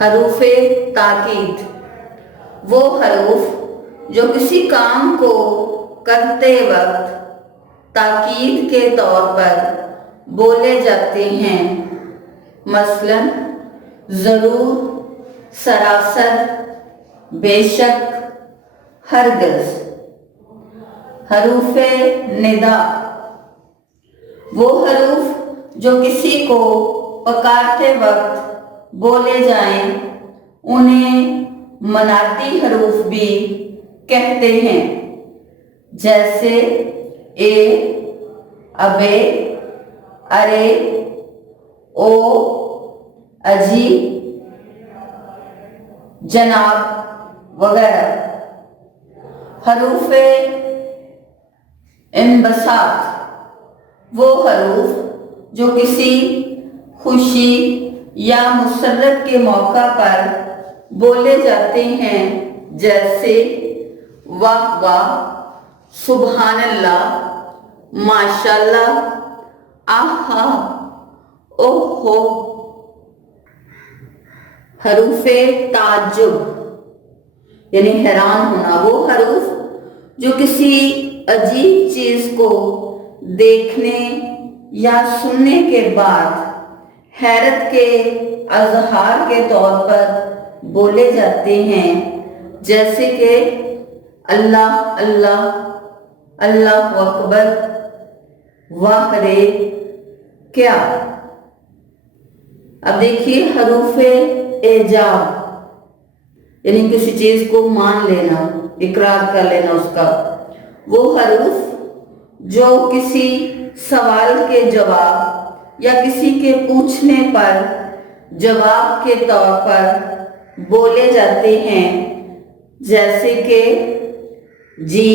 حروف تاکید وہ حروف جو کسی کام کو کرتے وقت تاکید کے طور پر بولے جاتے ہیں، مثلا ضرور، سراسر، بے شک، ہرگز۔ حروف ندا وہ حروف جو کسی کو پکارتے وقت بولے جائیں، انہیں منادی حروف بھی کہتے ہیں، جیسے اے، ابے، ارے، او، اجی، جناب وغیرہ۔ حروف انبساط وہ حروف جو کسی خوشی یا مسرت کے موقع پر بولے جاتے ہیں، جیسے واہ واہ، سبحان اللہ، ماشاء اللہ، آہا، اوہ ہو۔ حروف تعجب یعنی حیران ہونا وہ حروف جو کسی عجیب چیز کو دیکھنے یا سننے کے بعد حیرت کے اظہار کے طور پر بولے جاتے ہیں، جیسے کہ اللہ اللہ، اللہ اکبر، واہ رے کیا۔ اب دیکھیے حروف اعجاب یعنی کسی چیز کو مان لینا، اقرار کر لینا اس کا، وہ حروف جو کسی سوال کے جواب یا کسی کے پوچھنے پر جواب کے طور پر بولے جاتے ہیں، جیسے کہ جی،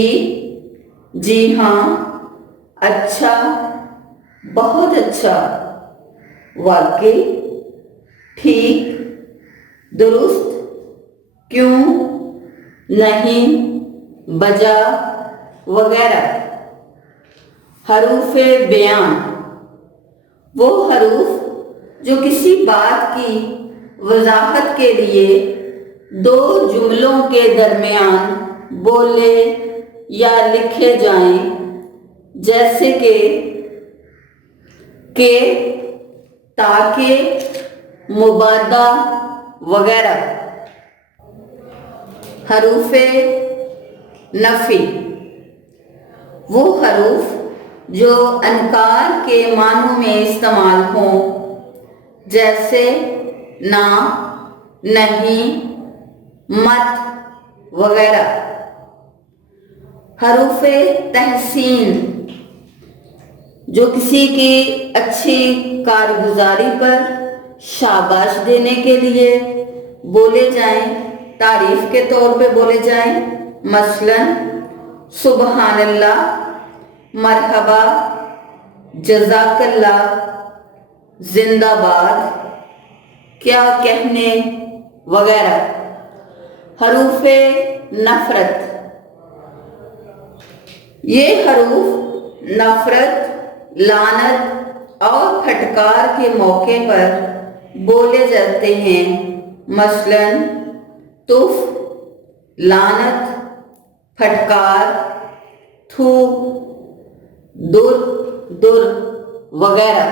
جی ہاں، اچھا، بہت اچھا، واقعی، ٹھیک، درست، کیوں، نہیں، بجا وغیرہ۔ حروف بیان وہ حروف جو کسی بات کی وضاحت کے لیے دو جملوں کے درمیان بولے یا لکھے جائیں، جیسے کہ، تاکہ، مبادہ وغیرہ۔ حروف نفی وہ حروف جو انکار کے معنوں میں استعمال ہوں، جیسے نہ، نہیں، مت وغیرہ۔ حروف تحسین جو کسی کی اچھی کارگزاری پر شاباش دینے کے لیے بولے جائیں، تعریف کے طور پہ بولے جائیں، مثلا سبحان اللہ، مرحبا، جزاک اللہ، زندہ باد، کیا کہنے وغیرہ۔ حروف نفرت یہ حروف نفرت، لعنت اور پھٹکار کے موقع پر بولے جاتے ہیں، مثلا تف، لعنت، پھٹکار، تھو، در در وغیرہ۔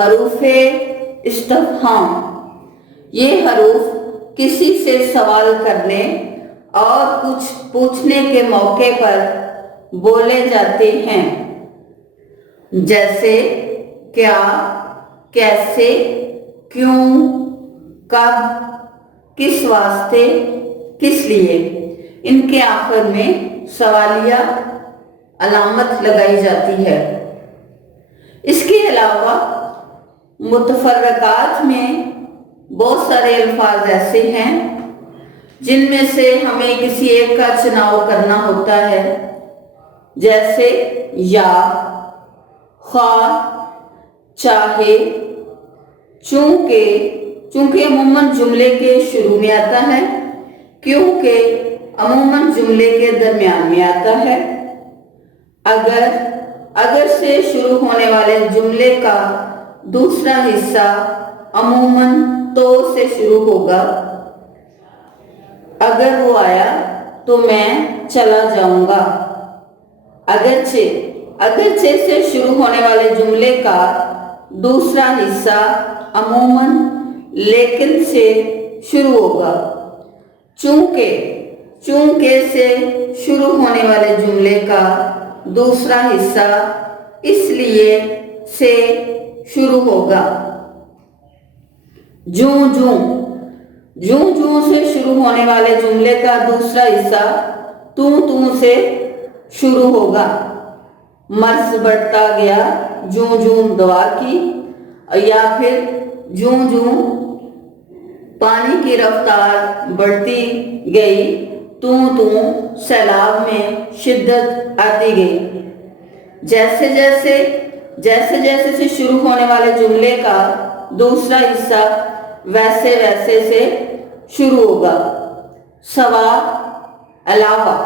حروف استفہام یہ حروف کسی سے سوال کرنے اور کچھ پوچھنے کے موقع پر بولے جاتے ہیں، جیسے کیا، کیسے، کیوں، کب، کس واسطے، کس لیے۔ ان کے آخر میں سوالیہ علامت لگائی جاتی ہے۔ اس کے علاوہ متفرقات میں بہت سارے الفاظ ایسے ہیں جن میں سے ہمیں کسی ایک کا چناؤ کرنا ہوتا ہے، جیسے یا، خواہ، چاہے، چونکہ عموماً جملے کے شروع میں آتا ہے، کیونکہ عموماً جملے کے درمیان میں آتا ہے، اگر سے شروع ہونے والے جملے کا دوسرا حصہ عموماً تو سے شروع ہوگا. اگر وہ آیا تو میں چلا جاؤں گا. اگرچہ سے شروع ہونے والے جملے کا دوسرا حصہ عموماً لیکن سے شروع ہوگا. چونکہ سے شروع ہونے والے جملے کا دوسرا حصہ اس لیے سے شروع ہوگا. جوں سے شروع ہونے والے جملے کا دوسرا حصہ توں سے شروع ہوگا. مرض بڑھتا گیا جوں دوا کی، یا پھر جوں پانی کی رفتار بڑھتی گئی توں سیلاب میں شدت آتی گئی. جیسے سے شروع ہونے والے جملے کا دوسرا حصہ ویسے سے شروع ہوگا. سوا، علاوہ،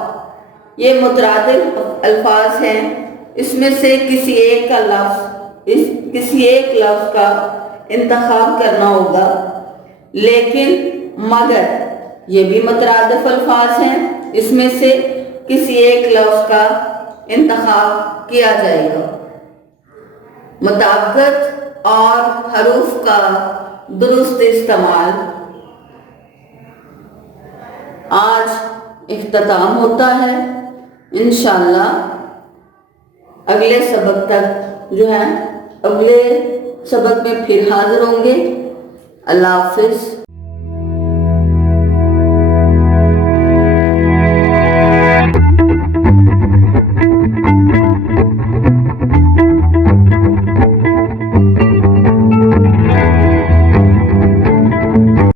یہ مترادف الفاظ ہیں. اس میں سے کسی ایک لفظ کا انتخاب کرنا ہوگا. لیکن مگر یہ بھی مترادف الفاظ ہیں. اس میں سے کسی ایک لفظ کا انتخاب کیا جائے گا. مطابقت اور حروف کا درست استعمال. آج اختتام ہوتا ہے. انشاءاللہ اگلے سبق میں پھر حاضر ہوں گے. اللہ حافظ.